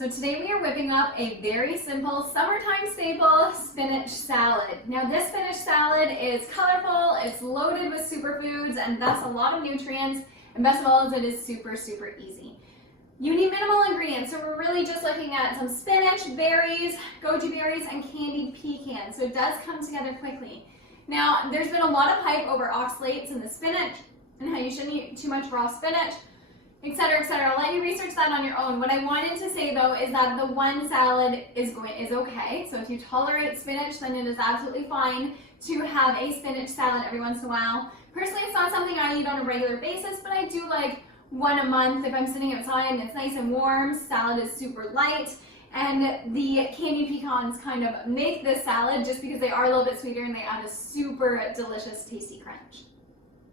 So today we are whipping up a very simple summertime staple, spinach salad. Now this spinach salad is colorful, it's loaded with superfoods and thus a lot of nutrients, and best of all is it is super easy. You need minimal ingredients, so we're really just looking at some spinach, berries, goji berries, and candied pecans, so it does come together quickly. Now there's been a lot of hype over oxalates in the spinach and how you shouldn't eat too much raw spinach, etc., etc. I'll let you research that on your own. What I wanted to say though is that the one salad is okay. So if you tolerate spinach, then it is absolutely fine to have a spinach salad every once in a while. Personally, it's not something I eat on a regular basis, but I do like one a month if I'm sitting outside and it's nice and warm. Salad is super light, and the candied pecans kind of make this salad just because they are a little bit sweeter and they add a super delicious, tasty crunch.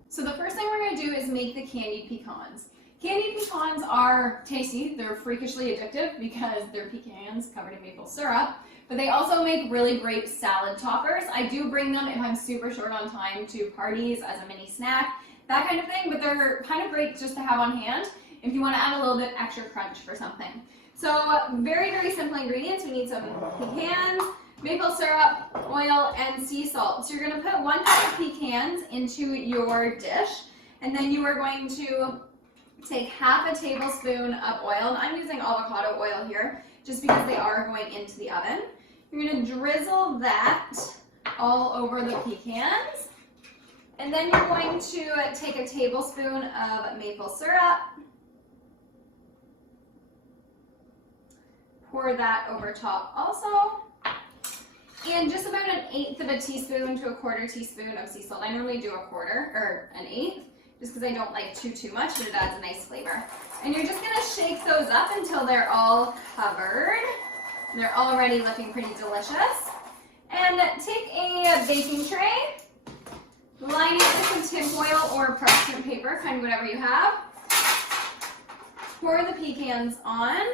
So the first thing we're going to do is make the candied pecans. Candied pecans are tasty, they're freakishly addictive because they're pecans covered in maple syrup, but they also make really great salad toppers. I do bring them if I'm super short on time to parties as a mini snack, that kind of thing, but they're kind of great just to have on hand if you want to add a little bit extra crunch for something. So very simple ingredients. We need some pecans, maple syrup, oil, and sea salt. So you're going to put 1 cup of pecans into your dish, and then you are going to take half a tablespoon of oil, and I'm using avocado oil here just because they are going into the oven. You're going to drizzle that all over the pecans, and then you're going to take a tablespoon of maple syrup, pour that over top also, and just about 1/8 of a teaspoon to 1/4 teaspoon of sea salt. I normally do 1/4 or 1/8. Just because I don't like too much, but it adds a nice flavor. And you're just gonna shake those up until they're all covered. They're already looking pretty delicious. And take a baking tray, line it with some tin foil or parchment paper, kind of whatever you have. Pour the pecans on.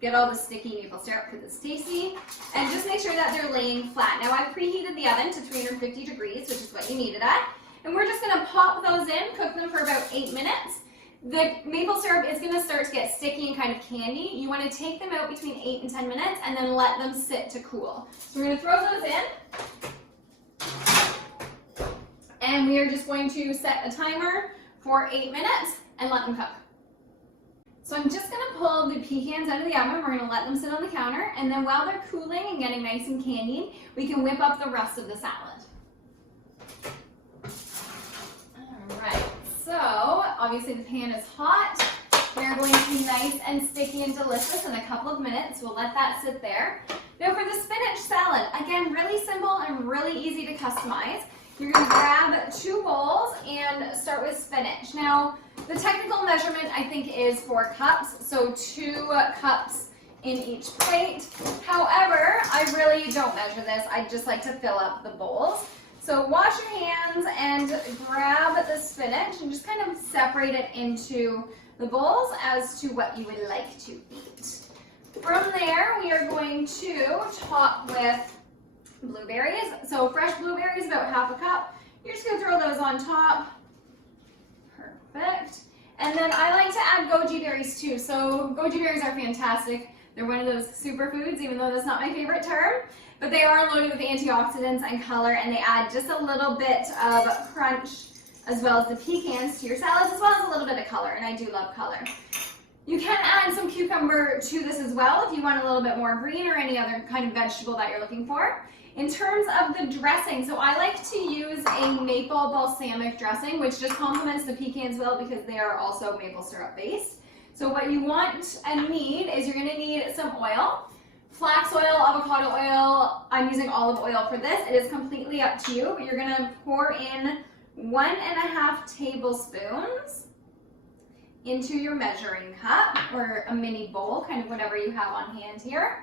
Get all the sticky maple syrup because it's tasty. And just make sure that they're laying flat. Now I've preheated the oven to 350 degrees, which is what you need it at. And we're just going to pop those in, cook them for about 8 minutes. The maple syrup is going to start to get sticky and kind of candy. You want to take them out between 8 and 10 minutes and then let them sit to cool. So we're going to throw those in. And we are just going to set a timer for 8 minutes and let them cook. So I'm just going to pull the pecans out of the oven. We're going to let them sit on the counter. And then while they're cooling and getting nice and candied, we can whip up the rest of the salad. So, obviously the pan is hot. They're going to be nice and sticky and delicious in a couple of minutes. We'll let that sit there. Now for the spinach salad, again, really simple and really easy to customize. You're going to grab 2 bowls and start with spinach. Now, the technical measurement I think is 4 cups, so 2 cups in each plate. However, I really don't measure this. I just like to fill up the bowls. So wash your hands and grab the spinach and just kind of separate it into the bowls as to what you would like to eat. From there, we are going to top with blueberries. So fresh blueberries, about 1/2 cup. You're just going to throw those on top. Perfect. And then I like to add goji berries too. So goji berries are fantastic. They're one of those superfoods, even though that's not my favorite term. But they are loaded with antioxidants and color, and they add just a little bit of crunch as well as the pecans to your salads, as well as a little bit of color, and I do love color. You can add some cucumber to this as well if you want a little bit more green or any other kind of vegetable that you're looking for. In terms of the dressing, so I like to use a maple balsamic dressing, which just complements the pecans well because they are also maple syrup based. So what you want and need is you're going to need some oil. Flax oil, avocado oil, I'm using olive oil for this. It is completely up to you, but you're going to pour in 1.5 tablespoons into your measuring cup or a mini bowl, kind of whatever you have on hand here.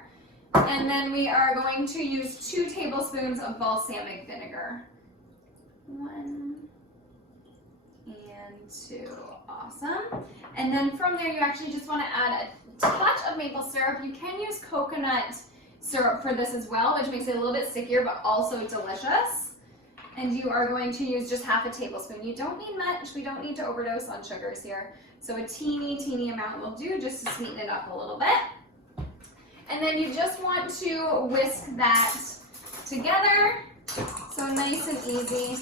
And then we are going to use 2 tablespoons of balsamic vinegar. 1 and 2. Awesome. And then from there, you actually just want to add a touch of maple syrup. You can use coconut syrup for this as well, which makes it a little bit stickier but also delicious. And you are going to use just 1/2 tablespoon. You don't need much. We don't need to overdose on sugars here. So a teeny amount will do just to sweeten it up a little bit. And then you just want to whisk that together. So nice and easy,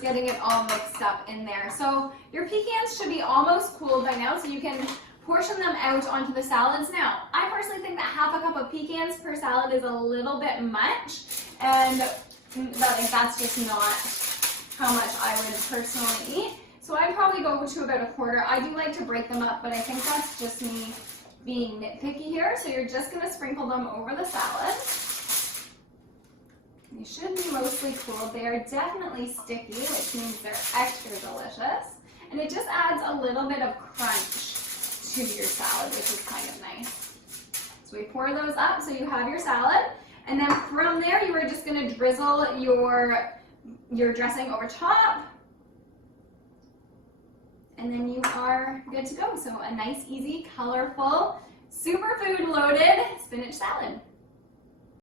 getting it all mixed up in there. So your pecans should be almost cooled by now, so you can portion them out onto the salads. Now, I personally think that half a cup of pecans per salad is a little bit much, and that's just not how much I would personally eat. So I'd probably go to about a quarter. I do like to break them up, but I think that's just me being nitpicky here. So you're just gonna sprinkle them over the salad. They should be mostly cooled. They are definitely sticky, which means they're extra delicious. And it just adds a little bit of crunch to your salad, which is kind of nice. So we pour those up so you have your salad. And then from there, you are just gonna drizzle your dressing over top. And then you are good to go. So a nice, easy, colorful, superfood loaded spinach salad.